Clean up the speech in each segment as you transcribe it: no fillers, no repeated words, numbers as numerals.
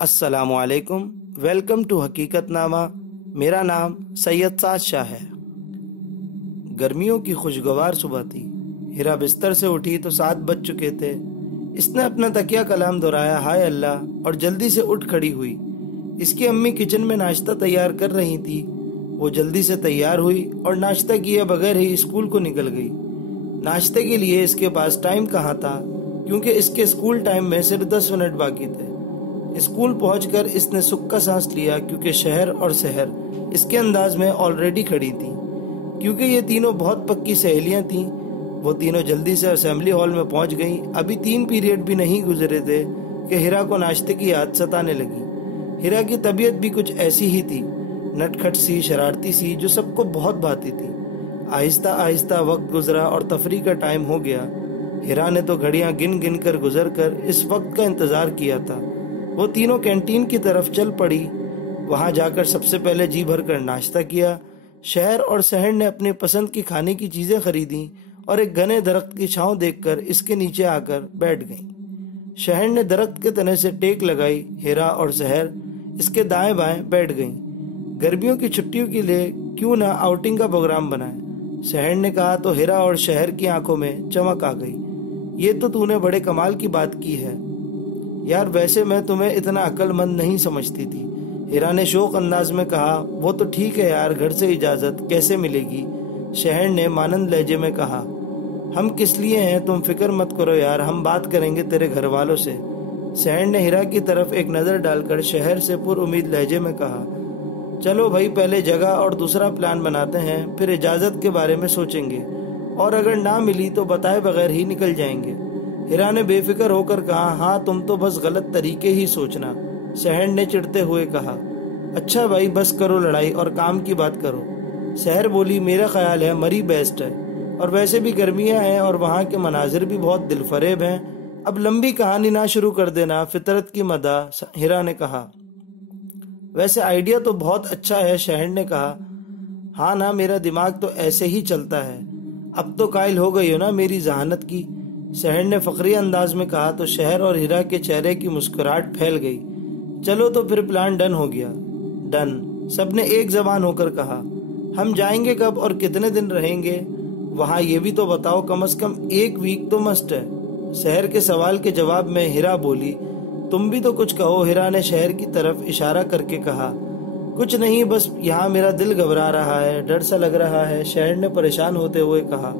السلام علیکم، welcome to حقیقت نامہ۔ میرا نام سید سعد شاہ ہے۔ گرمیوں کی خوشگوار صبح تھی۔ ہیرا بستر سے اٹھی تو 7 بج چکے تھے۔ اس نے اپنا تکیہ کلام دہرایا، ہائے اللہ، اور جلدی سے اٹھ کھڑی ہوئی۔ اس کی امی کچن میں ناشتہ تیار کر رہی تھی۔ وہ جلدی سے تیار ہوئی اور ناشتہ کیے بغیر ہی اسکول کو نکل گئی۔ ناشتے کے لیے اس کے پاس ٹائم کہاں تھا، کیونکہ اس کے اسکول ٹائم میں صرف 10 منٹ باقی تھے۔ اسکول پہنچ کر اس نے سکھ کا سانس لیا، کیونکہ شہر اور سحر اس کے انداز میں آلریڈی کھڑی تھیں۔ کیونکہ یہ تینوں بہت پکی سہیلیاں تھیں، وہ تینوں جلدی سے اسمبلی ہال میں پہنچ گئیں۔ ابھی 3 پیریڈ بھی نہیں گزرے تھے کہ ہیرا کو ناشتے کی یاد ستانے لگی۔ ہیرا کی طبیعت بھی کچھ ایسی ہی تھی، نٹ کھٹ سی، شرارتی سی، جو سب کو بہت بھاتی تھی۔ آہستہ آہستہ وقت گزرا اور تفریح کا ٹائم ہو گیا۔ ہیرا نے تو گھڑیاں گن گن کر گزر کر اس وقت کا انتظار کیا تھا۔ وہ تینوں کینٹین کی طرف چل پڑی۔ وہاں جا کر سب سے پہلے جی بھر کر ناشتہ کیا۔ شہر اور سحر نے اپنی پسند کی کھانے کی چیزیں خریدیں اور ایک گھنے درخت کی چھاؤں دیکھ کر اس کے نیچے آ کر بیٹھ گئیں۔ شہر نے درخت کے تنے سے ٹیک لگائی، ہیرا اور سحر اس کے دائیں بائیں بیٹھ گئیں۔ گرمیوں کی چھٹیوں کے لیے کیوں نہ آؤٹنگ کا پروگرام بنائیں، سحر نے کہا تو ہیرا اور شہر کی آنکھوں میں چمک آ گئی۔ یہ تو نے بڑے کمال کی بات کی ہے یار، ویسے میں تمہیں اتنا عقل مند نہیں سمجھتی تھی، ہیرا نے شوق انداز میں کہا۔ وہ تو ٹھیک ہے یار، گھر سے اجازت کیسے ملے گی، شہر نے مانند لہجے میں کہا۔ ہم کس لیے ہیں، تم فکر مت کرو یار، ہم بات کریں گے تیرے گھر والوں سے، سحر نے ہیرا کی طرف ایک نظر ڈال کر شہر سے پر امید لہجے میں کہا۔ چلو بھائی، پہلے جگہ اور دوسرا پلان بناتے ہیں، پھر اجازت کے بارے میں سوچیں گے، اور اگر نہ ملی تو بتائے بغیر ہی نکل جائیں گے، ہیرا نے بے فکر ہو کر کہا۔ ہاں، تم تو بس غلط طریقے ہی سوچنا، سحر نے چڑھتے ہوئے کہا۔ اچھا بھائی، بس کرو لڑائی اور کام کی بات کرو، سحر بولی۔ میرا خیال ہے مری بیسٹ ہے، اور ویسے بھی گرمیاں ہیں اور وہاں کے مناظر بھی بہت دل فریب ہیں۔ اب لمبی کہانی نہ شروع کر دینا، فطرت کی مداح، ہیرا نے کہا۔ ویسے آئیڈیا تو بہت اچھا ہے، شہر نے کہا۔ ہاں نا، میرا دماغ تو ایسے ہی چلتا ہے، اب تو قائل ہو گئی ہو نا میری ذہانت کی، سحر نے فخری انداز میں کہا تو شہر اور ہیرا کے چہرے کی مسکراہٹ پھیل گئی۔ چلو تو پھر پلان ڈن ہو گیا۔ ڈن، سب نے ایک زبان ہو کر کہا۔ ہم جائیں گے کب اور کتنے دن رہیں گے وہاں، یہ بھی تو بتاؤ، کم از کم 1 ویک تو مسٹ ہے، شہر کے سوال کے جواب میں ہیرا بولی۔ تم بھی تو کچھ کہو، ہیرا نے شہر کی طرف اشارہ کر کے کہا۔ کچھ نہیں، بس یہاں میرا دل گھبرا رہا ہے، ڈر سا لگ رہا ہے، شہر نے پریشان ہوتے ہوئے کہا۔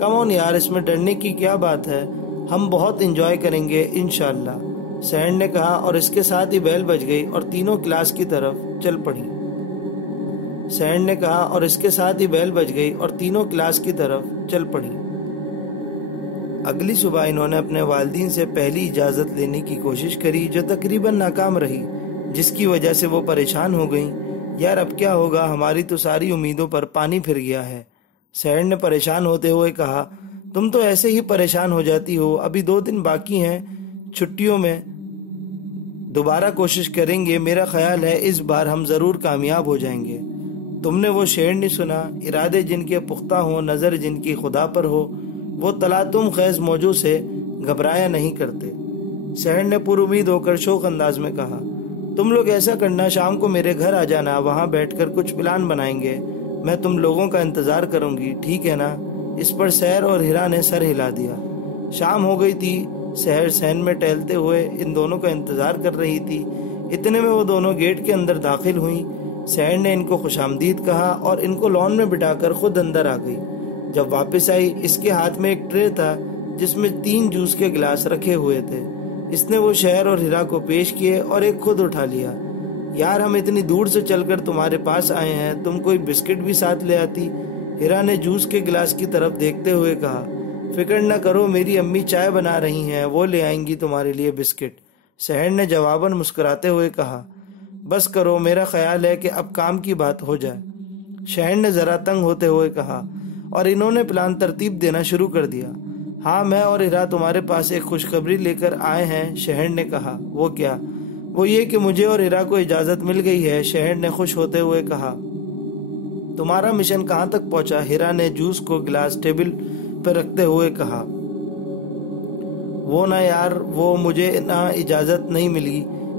کم آن یار، اس میں ڈرنے کی کیا بات ہے، ہم بہت انجوائے کریں گے انشاءاللہ، سحر نے کہا، اور اس کے ساتھ ہی بیل بج گئی اور تینوں کلاس کی طرف چل پڑی۔ سحر نے کہا، اور اس کے ساتھ ہی بیل بج گئی اور تینوں کلاس کی طرف چل پڑی۔ اگلی صبح انہوں نے اپنے والدین سے پہلی اجازت لینے کی کوشش کری، جو تقریباً ناکام رہی، جس کی وجہ سے وہ پریشان ہو گئیں۔ یار اب کیا ہوگا، ہماری تو ساری امیدوں پر پانی پھر گیا ہے، سحر نے پریشان ہوتے ہوئے کہا۔ تم تو ایسے ہی پریشان ہو جاتی ہو، ابھی 2 دن باقی ہیں، چھٹیوں میں دوبارہ کوشش کریں گے، میرا خیال ہے اس بار ہم ضرور کامیاب ہو جائیں گے۔ تم نے وہ شعر نہیں سنا، ارادے جن کے پختہ ہوں، نظر جن کی خدا پر ہو، وہ تلاطم خیز موجوں سے گھبرایا نہیں کرتے، سحر نے پر امید ہو کر شوق انداز میں کہا۔ تم لوگ ایسا کرنا، شام کو میرے گھر آ جانا، وہاں بیٹھ کر کچھ پلان بنائیں گے، میں تم لوگوں کا انتظار کروں گی، ٹھیک ہے نا؟ اس پر سحر اور ہیرا نے سر ہلا دیا۔ شام ہو گئی تھی، سحر صحن میں ٹہلتے ہوئے ان دونوں کا انتظار کر رہی تھی۔ اتنے میں وہ دونوں گیٹ کے اندر داخل ہوئیں۔ سحر نے ان کو خوش آمدید کہا اور ان کو لان میں بٹھا کر خود اندر آ گئی۔ جب واپس آئی، اس کے ہاتھ میں ایک ٹرے تھا جس میں 3 جوس کے گلاس رکھے ہوئے تھے۔ اس نے وہ شہر اور ہیرا کو پیش کیے اور ایک خود اٹھا لیا۔ یار ہم اتنی دور سے چل کر تمہارے پاس آئے ہیں، تم کوئی بسکٹ بھی ساتھ لے آتی، ہیرا نے جوس کے گلاس کی طرف دیکھتے ہوئے کہا۔ فکر نہ کرو، میری امی چائے بنا رہی ہیں، وہ لے آئیں گی تمہارے لیے بسکٹ، سحر نے جواباً مسکراتے ہوئے کہا۔ بس کرو، میرا خیال ہے کہ اب کام کی بات ہو جائے، شہر نے ذرا تنگ ہوتے ہوئے کہا، اور انہوں نے پلان ترتیب دینا شروع کر دیا۔ ہاں، میں اور ہیرا تمہارے پاس ایک خوشخبری لے کر آئے ہیں، شہر نے کہا۔ وہ کیا؟ وہ یہ کہ مجھے اور ہیرا کو اجازت مل گئی ہے، شہر نے خوش ہوتے ہوئے کہا۔ تمہارا مشن کہاں تک پہنچا؟ ہیرا نے جوس کو گلاس ٹیبل پر رکھتے ہوئے کہا۔ وہ نہ یار، وہ مجھے نہ اجازت نہیں ملی،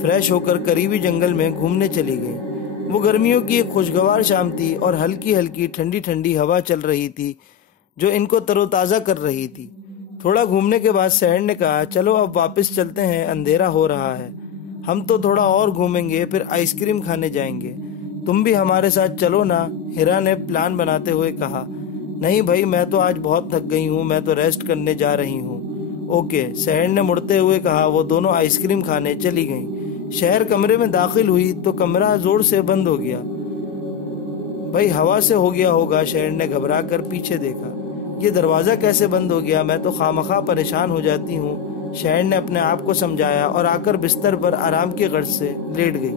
فریش ہو کر قریبی جنگل میں گھومنے چلی گئیں۔ وہ گرمیوں کی ایک خوشگوار شام تھی اور ہلکی ہلکی ٹھنڈی ٹھنڈی ہوا چل رہی تھی جو ان کو تر و تازہ کر رہی تھی۔ تھوڑا گھومنے کے بعد سحر نے کہا، چلو اب واپس چلتے ہیں، اندھیرا ہو رہا ہے۔ ہم تو تھوڑا اور گھومیں گے، پھر آئس کریم کھانے جائیں گے۔ تم بھی ہمارے ساتھ چلو نا، ہیرا نے پلان بناتے ہوئے کہا۔ نہیں بھائی، میں تو آج بہت تھک گئی ہوں، میں تو ریسٹ کرنے جا رہی ہوں۔ اوکے، سحر نے مڑتے ہوئے کہا۔ وہ دونوں آئس کریم کھانے چلی گئیں۔ شہر کمرے میں داخل ہوئی تو کمرہ زور سے بند ہو گیا۔ بھائی ہوا سے ہو گیا ہوگا، شہر نے گھبرا کر پیچھے دیکھا۔ یہ دروازہ کیسے بند ہو گیا؟ میں تو خواہ پریشان ہو جاتی ہوں، شہر نے اپنے آپ کو سمجھایا اور آ کر بستر پر آرام کی غرض سے لیٹ گئی۔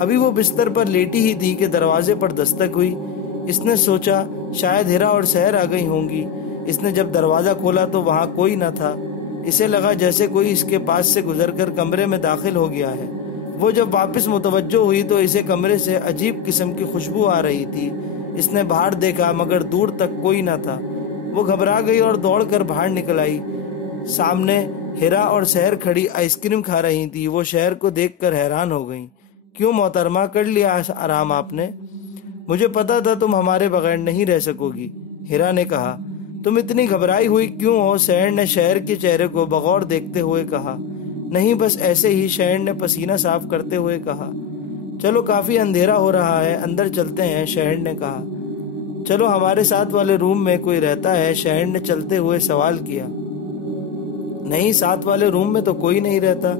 ابھی وہ بستر پر لیٹی ہی تھی کہ دروازے پر دستک ہوئی۔ اس نے سوچا شاید ہیرا اور سحر آ گئی ہوں گی۔ اس نے جب دروازہ کھولا تو وہاں کوئی نہ تھا۔ اسے لگا جیسے کوئی اس کے پاس سے گزر کر کمرے میں داخل ہو گیا ہے۔ وہ جب واپس متوجہ ہوئی تو اسے کمرے سے عجیب قسم کی خوشبو آ رہی تھی۔ اس نے باہر دیکھا مگر دور تک کوئی نہ تھا۔ وہ گھبرا گئی اور دوڑ کر باہر نکل آئی۔ سامنے ہیرا اور سحر کھڑی آئس کریم کھا رہی تھی۔ وہ شہر کو دیکھ کر حیران ہو گئیں۔ کیوں محترمہ، کر لیا آرام آپ نے؟ مجھے پتا تھا تم ہمارے بغیر نہیں رہ سکو گی، ہیرا نے کہا۔ تم اتنی گھبرائی ہوئی کیوں ہو؟ سحر نے شہر کے چہرے کو بغور دیکھتے ہوئے کہا۔ نہیں بس ایسے ہی، شہر نے پسینہ صاف کرتے ہوئے کہا۔ چلو کافی اندھیرا ہو رہا ہے، اندر چلتے ہیں، شہر نے کہا۔ چلو ہمارے ساتھ والے روم میں کوئی رہتا ہے؟ شہر نے چلتے ہوئے سوال کیا۔ نہیں، ساتھ والے روم میں تو کوئی نہیں رہتا،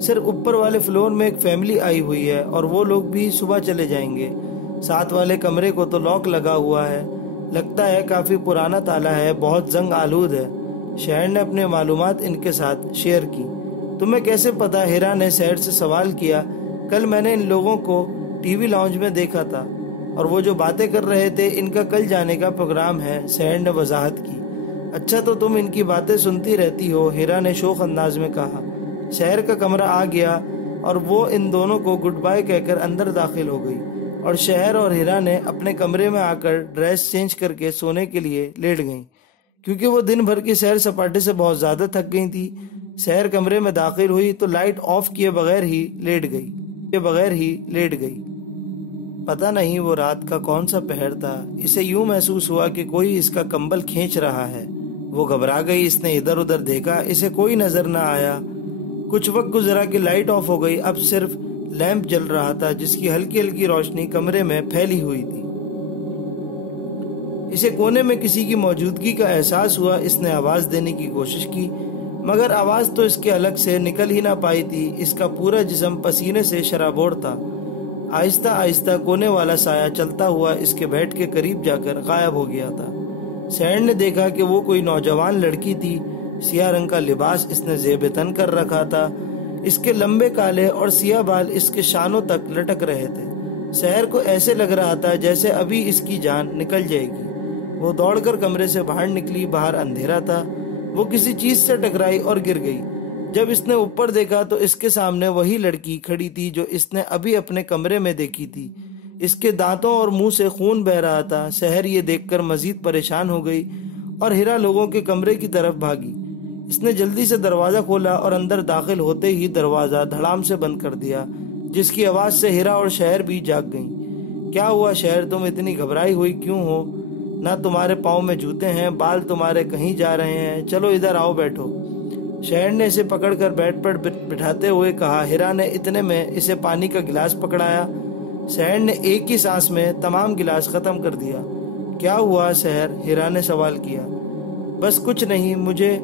صرف اوپر والے فلور میں ایک فیملی آئی ہوئی ہے اور وہ لوگ بھی صبح چلے جائیں گے۔ ساتھ والے کمرے کو تو لاک لگا ہوا ہے، لگتا ہے کافی پرانا تالا ہے، بہت زنگ آلود ہے۔ شہر نے اپنے معلومات ان کے ساتھ شیئر کی۔ تمہیں کیسے پتا؟ ہیرا نے سحر سے سوال کیا۔ کل میں نے ان لوگوں کو ٹی وی لاؤنج میں دیکھا تھا اور وہ جو باتیں کر رہے تھے ان کا کل جانے کا پروگرام ہے، سحر نے وضاحت کی۔ اچھا تو تم ان کی باتیں سنتی رہتی ہو، ہیرا نے شوخ انداز میں کہا۔ شہر کا کمرہ آ گیا اور وہ ان دونوں کو گڈ بائے کہہ کر اندر داخل ہو گئی اور شہر اور ہیرا نے اپنے کمرے میں آ کر ڈریس چینج کر کے سونے کے لیے لیٹ گئیں، کیونکہ وہ دن بھر کی سیر سپاٹے سے بہت زیادہ تھک گئی تھی۔ شہر کمرے میں داخل ہوئی تو لائٹ آف کیے بغیر ہی لیٹ گئی۔ پتہ نہیں وہ رات کا کون سا پہر تھا، اسے یوں محسوس ہوا کہ کوئی اس کا کمبل کھینچ رہا ہے۔ وہ گھبرا گئی، اس نے ادھر ادھر دیکھا، اسے کوئی نظر نہ آیا۔ کچھ وقت گزرا کہ لائٹ آف ہو گئی، اب صرف لیمپ جل رہا تھا جس کی ہلکی ہلکی روشنی کمرے میں پھیلی ہوئی تھی۔ اسے کونے میں کسی کی موجودگی کا احساس ہوا۔ اس نے آواز دینے کی کوشش کی مگر آواز تو اس کے حلق سے نکل ہی نہ پائی تھی۔ اس کا پورا جسم پسینے سے شرابور تھا۔ آہستہ آہستہ کونے والا سایہ چلتا ہوا اس کے بیڈ کے قریب جا کر غائب ہو گیا تھا۔ سحر نے دیکھا کہ وہ کوئی نوجوان لڑکی تھی۔ سیاہ رنگ کا لباس اس نے زیب تن کر رکھا تھا، اس کے لمبے کالے اور سیاہ بال اس کے شانوں تک لٹک رہے تھے۔ سحر کو ایسے لگ رہا تھا جیسے ابھی اس کی جان نکل جائے گی۔ وہ دوڑ کر کمرے سے باہر نکلی، باہر اندھیرا تھا۔ وہ کسی چیز سے ٹکرائی اور گر گئی۔ جب اس نے اوپر دیکھا تو اس کے سامنے وہی لڑکی کھڑی تھی جو اس نے ابھی اپنے کمرے میں دیکھی تھی۔ اس کے دانتوں اور منہ سے خون بہہ رہا تھا۔ سحر یہ دیکھ کر مزید پریشان ہو گئی اور ہیرا لوگوں کے کمرے کی طرف بھاگی۔ اس نے جلدی سے دروازہ کھولا اور اندر داخل ہوتے ہی دروازہ دھڑام سے بند کر دیا، جس کی آواز سے ہیرا اور شہر بھی جاگ گئیں۔ کیا ہوا شہر، تم اتنی گھبرائی ہوئی کیوں ہو؟ نہ تمہارے پاؤں میں جوتے ہیں، بال تمہارے کہیں جا رہے ہیں، چلو ادھر آؤ بیٹھو، شہر نے اسے پکڑ کر بیڈ پر بٹھاتے ہوئے کہا۔ ہیرا نے اتنے میں اسے پانی کا گلاس پکڑایا۔ شہر نے ایک ہی سانس میں تمام گلاس ختم کر دیا۔ کیا ہوا شہر، ہیرا نے سوال کیا۔ بس کچھ نہیں، مجھے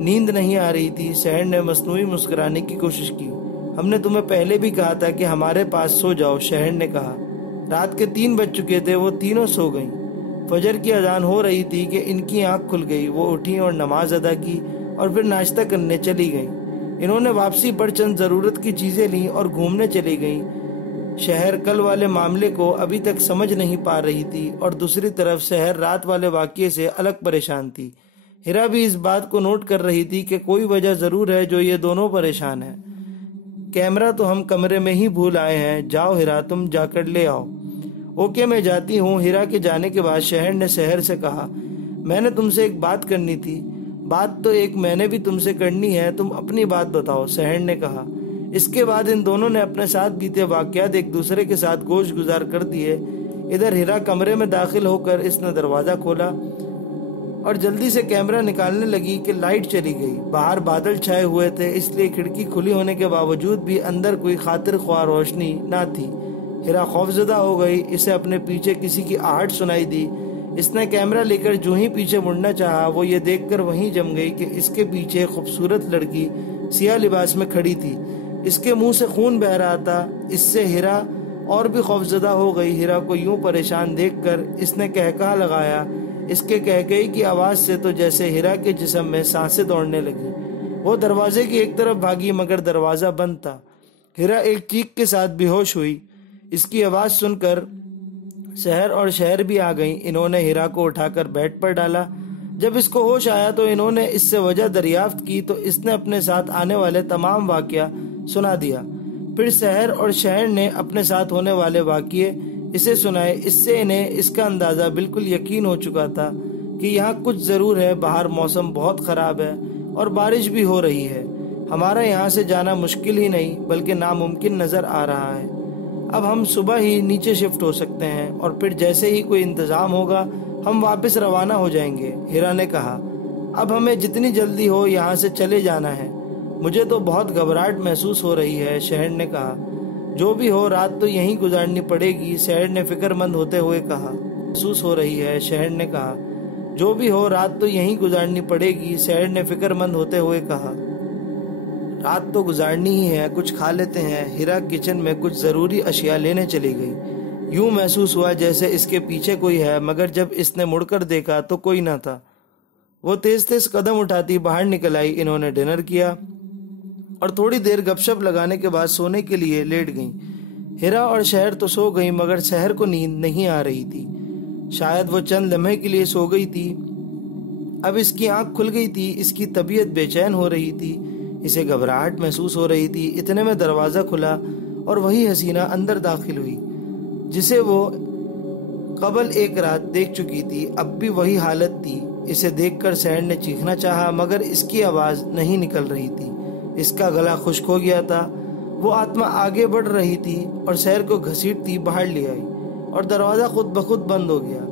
نیند نہیں آ رہی تھی، شہر نے مصنوعی مسکرانے کی کوشش کی۔ ہم نے تمہیں پہلے بھی کہا تھا کہ ہمارے پاس سو جاؤ، شہر نے کہا۔ رات کے 3 بج چکے تھے، وہ تینوں سو گئیں۔ فجر کی اذان ہو رہی تھی کہ ان کی آنکھ کھل گئی۔ وہ اٹھیں اور نماز ادا کی اور پھر ناشتہ کرنے چلی گئیں۔ انہوں نے واپسی پر چند ضرورت کی چیزیں لیں اور گھومنے چلی گئیں۔ شہر کل والے معاملے کو ابھی تک سمجھ نہیں پا رہی تھی اور دوسری طرف شہر رات والے واقعے سے الگ پریشان تھی۔ ہیرا بھی اس بات کو نوٹ کر رہی تھی کہ کوئی وجہ ضرور ہے جو یہ دونوں پریشان ہیں۔ کیمرہ تو ہم کمرے میں ہی بھول آئے ہیں، جاؤ ہیرا تم جا کر لے آؤ۔ اوکے میں جاتی ہوں، ہیرا کے جانے کے بعد شہر نے سحر سے کہا۔ میں نے تم سے ایک بات کرنی تھی۔ بات تو ایک میں نے بھی تم سے کرنی ہے، تم اپنی بات بتاؤ، سحر نے کہا۔ اس کے بعد ان دونوں نے اپنے ساتھ بیتے واقعات ایک دوسرے کے ساتھ گوش گزار کر دیے۔ ادھر ہیرا کمرے میں داخل ہو کر اس نے دروازہ کھولا اور جلدی سے کیمرہ نکالنے لگی کہ لائٹ چلی گئی۔ باہر بادل چھائے ہوئے تھے، اس لیے کھڑکی کھلی ہونے کے باوجود بھی اندر کوئی خاطر خواہ روشنی نہ تھی۔ ہیرا خوفزدہ ہو گئی، اسے اپنے پیچھے کسی کی آہٹ سنائی دی۔ اس نے کیمرہ لے کر جو ہی پیچھے مڑنا چاہا، وہ یہ دیکھ کر وہیں جم گئی کہ اس کے پیچھے خوبصورت لڑکی سیاہ لباس میں کھڑی تھی۔ اس کے منہ سے خون بہہ رہا تھا۔ اس سے ہیرا اور بھی خوفزدہ ہو گئی۔ ہیرا کو یوں پریشان دیکھ کر اس نے کہکہا لگایا۔ اس کے کہکہے کی آواز سے تو جیسے ہیرا کے جسم میں سانسیں دوڑنے لگی۔ وہ دروازے کی ایک طرف بھاگی مگر دروازہ بند تھا۔ ہیرا ایک چیخ کے ساتھ بے ہوش ہوئی۔ اس کی آواز سن کر سحر اور شہر بھی آ گئیں۔ انہوں نے ہیرا کو اٹھا کر بیڈ پر ڈالا۔ جب اس کو ہوش آیا تو انہوں نے اس سے وجہ دریافت کی تو اس نے اپنے ساتھ آنے والے تمام واقعہ سنا دیا۔ پھر سحر اور شہر نے اپنے ساتھ ہونے والے واقعے اسے سنائے۔ اس سے انہیں اس کا اندازہ بالکل یقین ہو چکا تھا کہ یہاں کچھ ضرور ہے۔ باہر موسم بہت خراب ہے اور بارش بھی ہو رہی ہے۔ ہمارا یہاں سے جانا مشکل ہی نہیں بلکہ ناممکن نظر آ رہا ہے۔ اب ہم صبح ہی نیچے شفٹ ہو سکتے ہیں اور پھر جیسے ہی کوئی انتظام ہوگا ہم واپس روانہ ہو جائیں گے۔ ہیرا نے کہا، اب ہمیں جتنی جلدی ہو یہاں سے چلے جانا ہے۔ مجھے تو بہت گھبراہٹ محسوس ہو رہی ہے، شہر نے کہا۔ جو بھی ہو رات تو یہیں گزارنی پڑے گی، شہر نے فکر مند ہوتے ہوئے کہا۔ محسوس ہو رہی ہے، شہر نے کہا۔ جو بھی ہو رات تو یہیں گزارنی پڑے گی، شہر نے فکر مند ہوتے ہوئے کہا۔ رات تو گزارنی ہی ہے، کچھ کھا لیتے ہیں۔ ہیرا کچن میں کچھ ضروری اشیاء لینے چلی گئی۔ یوں محسوس ہوا جیسے اس کے پیچھے کوئی ہے، مگر جب اس نے مڑ کر دیکھا تو کوئی نہ تھا۔ وہ تیز تیز قدم اٹھاتی باہر نکل آئی۔ انہوں نے ڈنر کیا اور تھوڑی دیر گپ شپ لگانے کے بعد سونے کے لیے لیٹ گئیں۔ ہیرا اور شہر تو سو گئی مگر شہر کو نیند نہیں آ رہی تھی۔ شاید وہ چند لمحے کے لیے سو گئی تھی۔ اب اس کی آنکھ کھل گئی تھی۔ اس کی طبیعت بے چین ہو رہی تھی، اسے گھبراہٹ محسوس ہو رہی تھی۔ اتنے میں دروازہ کھلا اور وہی حسینہ اندر داخل ہوئی جسے وہ قبل ایک رات دیکھ چکی تھی۔ اب بھی وہی حالت تھی۔ اسے دیکھ کر شہر نے چیخنا چاہا مگر اس کی آواز نہیں نکل رہی تھی۔ اس کا گلا خشک ہو گیا تھا۔ وہ آتما آگے بڑھ رہی تھی اور شہر کو گھسیٹتی باہر لے آئی اور دروازہ خود بخود بند ہو گیا۔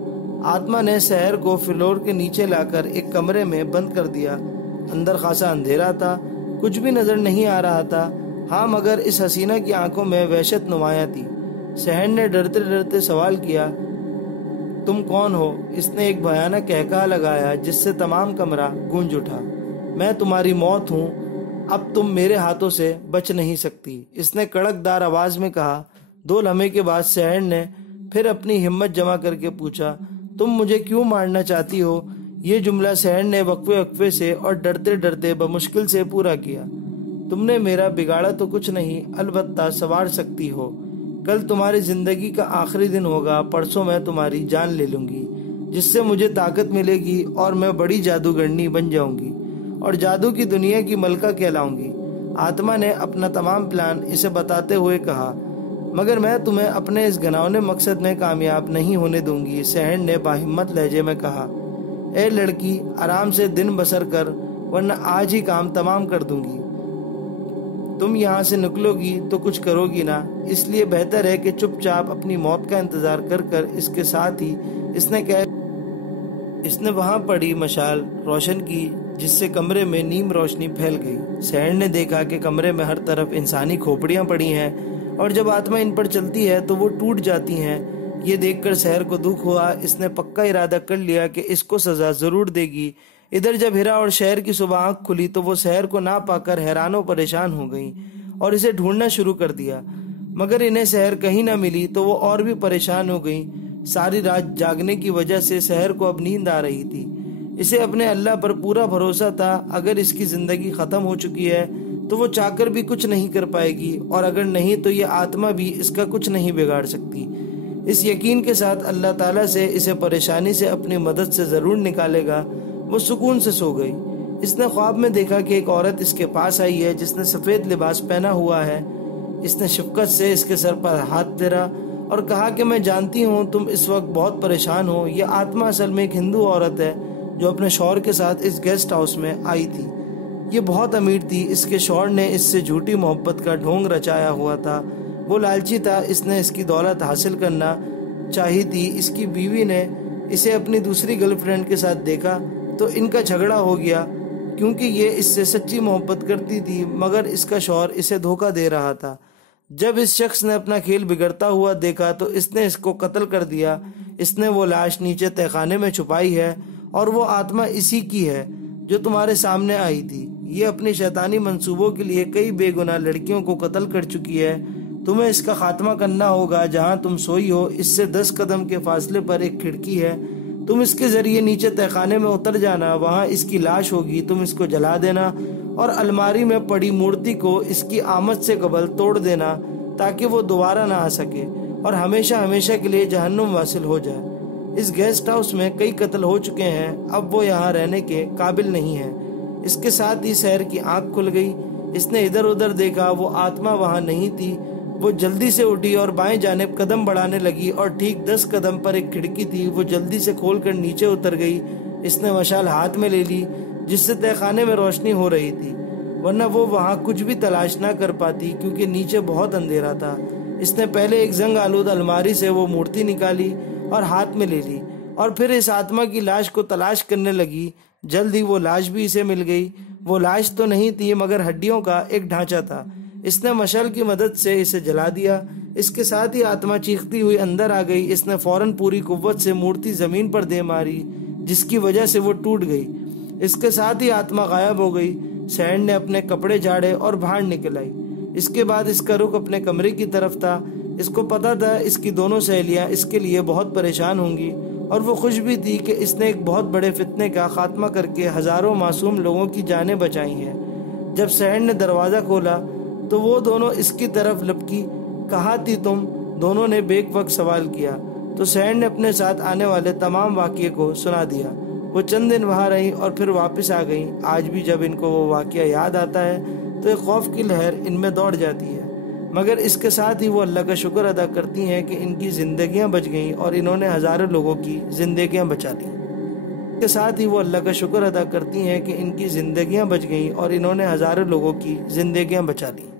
آتما نے شہر کو فلور کے نیچے لا کر ایک کمرے میں بند کر دیا۔ اندر خاصا اندھیرا تھا، کچھ بھی نظر نہیں آ رہا تھا۔ ہاں مگر اس حسینہ کی آنکھوں میں وحشت نمایاں تھی۔ شہر نے ڈرتے ڈرتے سوال کیا، تم کون ہو؟ اس نے ایک بھیانک کہکہا لگایا جس سے تمام کمرہ گونج اٹھا۔ میں تمہاری موت ہوں، اب تم میرے ہاتھوں سے بچ نہیں سکتی، اس نے کڑک دار آواز میں کہا۔ 2 لمحے کے بعد شہر نے پھر اپنی ہمت جمع کر کے پوچھا، تم مجھے کیوں مارنا چاہتی ہو؟ یہ جملہ شہر نے وقفے وقفے سے اور ڈرتے ڈرتے بمشکل سے پورا کیا۔ تم نے میرا بگاڑا تو کچھ نہیں، البتہ سنوار سکتی ہو۔ کل تمہاری زندگی کا آخری دن ہوگا، پرسوں میں تمہاری جان لے لوں گی جس سے مجھے طاقت ملے گی اور میں بڑی جادوگرنی بن جاؤں گی اور جادو کی دنیا کی ملکہ کہلاؤں گی۔ آتما نے اپنا تمام پلان اسے بتاتے ہوئے کہا، مگر میں تمہیں اپنے اس گھناؤنے مقصد میں کامیاب نہیں ہونے دوں گی، شہر نے باہمت لہجے میں کہا۔ اے لڑکی، آرام سے دن بسر کر ورنہ آج ہی کام تمام کر دوں گی۔ تم یہاں سے نکلو گی تو کچھ کرو گی نہ، اس لیے بہتر ہے کہ چپ چاپ اپنی موت کا انتظار کر کر اس کے ساتھ ہی اس نے وہاں پڑی مشال روشن کی جس سے کمرے میں نیم روشنی پھیل گئی۔ شہر نے دیکھا کہ کمرے میں ہر طرف انسانی کھوپڑیاں پڑی ہیں اور جب آتما ان پر چلتی ہے تو وہ ٹوٹ جاتی ہیں۔ یہ دیکھ کر شہر کو دکھ ہوا۔ اس نے پکا ارادہ کر لیا کہ اس کو سزا ضرور دے گی۔ ادھر جب ہیرا اور شہر کی صبح آنکھ کھلی تو وہ شہر کو نہ پا کر حیران و پریشان ہو گئیں اور اسے ڈھونڈنا شروع کر دیا، مگر انہیں شہر کہیں نہ ملی تو وہ اور بھی پریشان ہو گئیں۔ ساری رات جاگنے کی وجہ سے شہر کو اب نیند آ رہی تھی۔ اسے اپنے اللہ پر پورا بھروسہ تھا، اگر اس کی زندگی ختم ہو چکی ہے تو وہ چاہ کر بھی کچھ نہیں کر پائے گی، اور اگر نہیں تو یہ آتما بھی اس کا کچھ نہیں بگاڑ سکتی۔ اس یقین کے ساتھ اللہ تعالیٰ سے اسے پریشانی سے اپنی مدد سے ضرور نکالے گا، وہ سکون سے سو گئی۔ اس نے خواب میں دیکھا کہ ایک عورت اس کے پاس آئی ہے جس نے سفید لباس پہنا ہوا ہے۔ اس نے شفقت سے اس کے سر پر ہاتھ پھیرا اور کہا کہ میں جانتی ہوں تم اس وقت بہت پریشان ہو۔ یہ آتما اصل میں ایک ہندو عورت ہے جو اپنے شوہر کے ساتھ اس گیسٹ ہاؤس میں آئی تھی۔ یہ بہت امیر تھی، اس کے شوہر نے اس سے جھوٹی محبت کا ڈھونگ رچایا ہوا تھا، وہ لالچی تھا، اس نے اس کی دولت حاصل کرنا چاہی تھی۔ اس کی بیوی نے اسے اپنی دوسری گرل فرینڈ کے ساتھ دیکھا تو ان کا جھگڑا ہو گیا، کیونکہ یہ اس سے سچی محبت کرتی تھی مگر اس کا شوہر اسے دھوکہ دے رہا تھا۔ جب اس شخص نے اپنا کھیل بگڑتا ہوا دیکھا تو اس نے اس کو قتل کر دیا۔ اس نے وہ لاش نیچے تہہ خانے میں چھپائی ہے اور وہ آتما اسی کی ہے جو تمہارے سامنے آئی تھی۔ یہ اپنی شیطانی منصوبوں کے لیے کئی بے گناہ لڑکیوں کو قتل کر چکی ہے۔ تمہیں اس کا خاتمہ کرنا ہوگا۔ جہاں تم سوئی ہو اس سے 10 قدم کے فاصلے پر ایک کھڑکی ہے، تم اس کے ذریعے نیچے تہہ خانے میں اتر جانا، وہاں اس کی لاش ہوگی، تم اس کو جلا دینا اور الماری میں پڑی مورتی کو اس کی آمد سے قبل توڑ دینا تاکہ وہ دوبارہ نہ آ سکے اور ہمیشہ ہمیشہ کے لیے جہنم واصل ہو جائے۔ اس گیسٹ ہاؤس میں کئی قتل ہو چکے ہیں، اب وہ یہاں رہنے کے قابل نہیں ہے۔ اس کے ساتھ ہی سحر کی آنکھ کھل گئی۔ اس نے ادھر ادھر دیکھا، وہ آتما وہاں نہیں تھی۔ وہ جلدی سے اٹھی اور بائیں جانب قدم بڑھانے لگی اور ٹھیک 10 قدم پر ایک کھڑکی تھی، وہ جلدی سے کھول کر نیچے اتر گئی۔ اس نے مشال ہاتھ میں لے لی جس سے تہہ خانے میں روشنی ہو رہی تھی، ورنہ وہ وہاں کچھ بھی تلاش نہ کر پاتی کیونکہ نیچے بہت اندھیرا تھا۔ اس نے پہلے ایک زنگ آلود الماری سے وہ مورتی نکالی اور ہاتھ میں لے لی اور پھر اس آتما کی لاش کو تلاش کرنے لگی۔ جلد ہی وہ لاش بھی اسے مل گئی۔ وہ لاش تو نہیں تھی مگر ہڈیوں کا ایک ڈھانچہ تھا۔ اس نے مشعل کی مدد سے اسے جلا دیا۔ اس کے ساتھ ہی آتما چیختی ہوئی اندر آ گئی۔ اس نے فوراً پوری قوت سے مورتی زمین پر دے ماری جس کی وجہ سے وہ ٹوٹ گئی۔ اس کے ساتھ ہی آتما غائب ہو گئی۔ سینڈ نے اپنے کپڑے جھاڑے اور باہر نکل آئی۔ اس کے بعد اس کا رخ اپنے کمرے کی طرف تھا۔ اس کو پتا تھا اس کی دونوں سہیلیاں اس کے لیے بہت پریشان ہوں گی اور وہ خوش بھی تھی کہ اس نے ایک بہت بڑے فتنے کا خاتمہ کر کے ہزاروں معصوم لوگوں کی جانیں بچائی ہیں۔ جب سینڈ نے دروازہ کھولا تو وہ دونوں اس کی طرف لپکی۔ کہاں تھی تم؟ دونوں نے بیک وقت سوال کیا تو سینڈ نے اپنے ساتھ آنے والے تمام واقعے کو سنا دیا۔ وہ چند دن وہاں رہیں اور پھر واپس آ گئیں۔ آج بھی جب ان کو وہ واقعہ یاد آتا ہے تو ایک خوف کی لہر ان میں دوڑ جاتی ہے، مگر اس کے ساتھ ہی وہ اللہ کا شکر ادا کرتی ہیں کہ ان کی زندگیاں بچ گئیں اور انہوں نے ہزاروں لوگوں کی زندگیاں بچا لیں۔ اس کے ساتھ ہی وہ اللہ کا شکر ادا کرتی ہیں کہ ان کی زندگیاں بچ گئیں اور انہوں نے ہزاروں لوگوں کی زندگیاں بچا لیں۔